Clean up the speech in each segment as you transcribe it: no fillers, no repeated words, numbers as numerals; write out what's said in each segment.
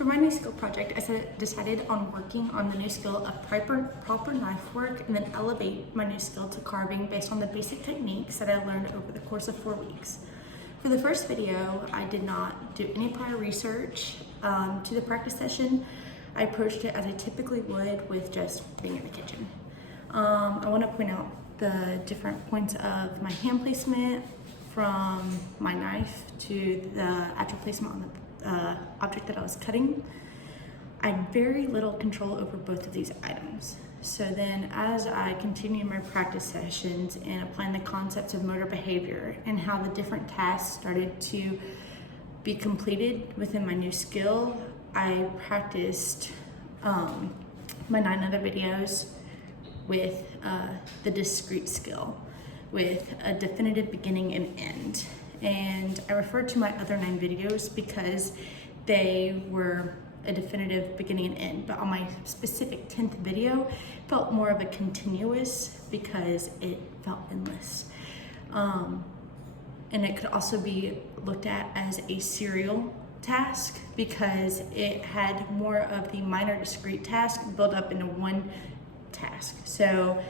For my new skill project, I decided on working on the new skill of proper knife work and then elevate my new skill to carving based on the basic techniques that I learned over the course of 4 weeks. For the first video, I did not do any prior research to the practice session. I approached it as I typically would with just being in the kitchen. I want to point out the different points of my hand placement from my knife to the actual placement on the object that I was cutting. I had very little control over both of these items. So then as I continued my practice sessions and applying the concepts of motor behavior and how the different tasks started to be completed within my new skill, I practiced my 9 other videos with the discrete skill with a definitive beginning and end. And I referred to my other 9 videos because they were a definitive beginning and end, but on my specific 10th video, it felt more of a continuous because it felt endless. And it could also be looked at as a serial task because it had more of the minor discrete task built up into one task. So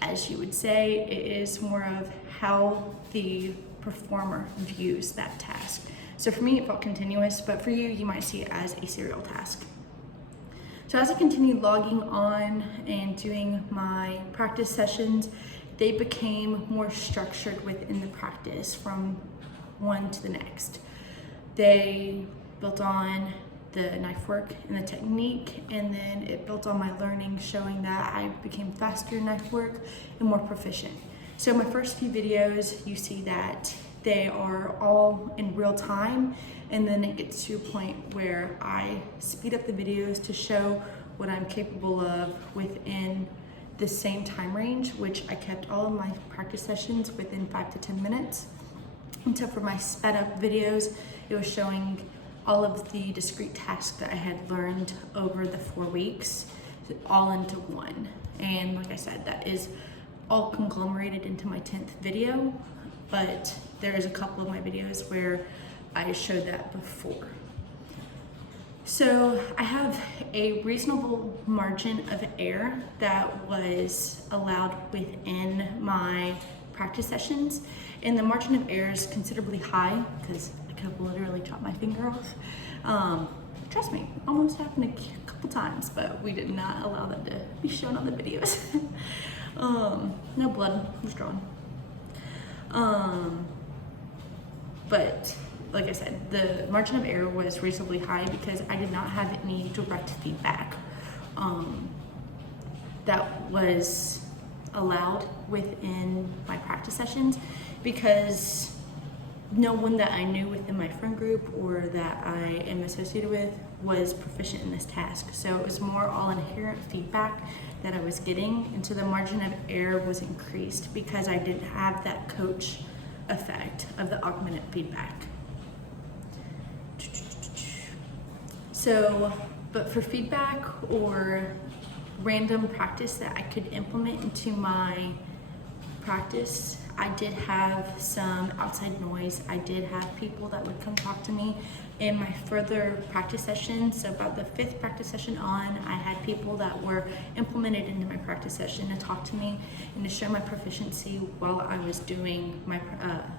as you would say, it is more of how the performer views that task. So for me, it felt continuous, but for you, you might see it as a serial task. So as I continued logging on and doing my practice sessions, they became more structured within the practice from one to the next. They built on the knife work and the technique, and then it built on my learning, showing that I became faster in knife work and more proficient. So my first few videos, you see that they are all in real time, and then it gets to a point where I speed up the videos to show what I'm capable of within the same time range, which I kept all of my practice sessions within 5 to 10 minutes. And so for my sped up videos, it was showing all of the discrete tasks that I had learned over the 4 weeks, all into one. And like I said, that is all conglomerated into my 10th video, but there's a couple of my videos where I showed that before. So I have a reasonable margin of error that was allowed within my practice sessions, and the margin of error is considerably high because I could have literally chopped my finger off. Trust me, almost happened a couple times, but we did not allow that to be shown on the videos. No blood was drawn. But like I said, the margin of error was reasonably high because I did not have any direct feedback that was allowed within my practice sessions, because no one that I knew within my friend group or that I am associated with was proficient in this task. So it was more all inherent feedback that I was getting, and so the margin of error was increased because I didn't have that coach effect of the augmented feedback. So, but for feedback or random practice that I could implement into my practice, I did have some outside noise. I did have people that would come talk to me in my further practice sessions. So about the 5th practice session on, I had people that were implemented into my practice session to talk to me and to show my proficiency while I was doing my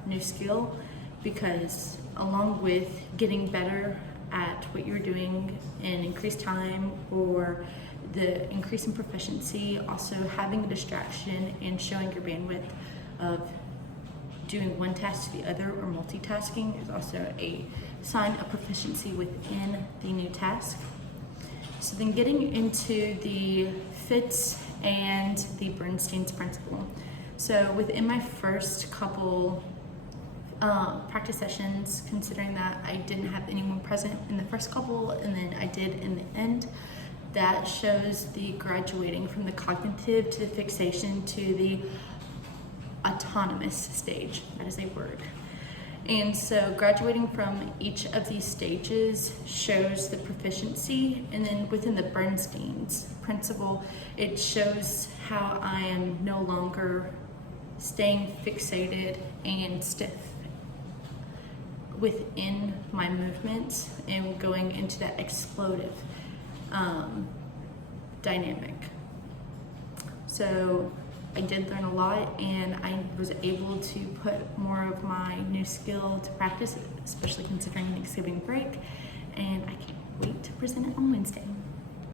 new skill, because along with getting better at what you're doing in increased time or the increase in proficiency, also having a distraction and showing your bandwidth of doing one task to the other or multitasking is also a sign of proficiency within the new task. So then getting into the Fitts and the Bernstein's principle. So within my first couple practice sessions, considering that I didn't have anyone present in the first couple and then I did in the end, that shows the graduating from the cognitive to the fixation to the autonomous stage. That is a word. And so graduating from each of these stages shows the proficiency, and then within the Bernstein's principle, it shows how I am no longer staying fixated and stiff within my movements and going into that explosive dynamic. So I did learn a lot, and I was able to put more of my new skill to practice, especially considering Thanksgiving break, and I can't wait to present it on Wednesday.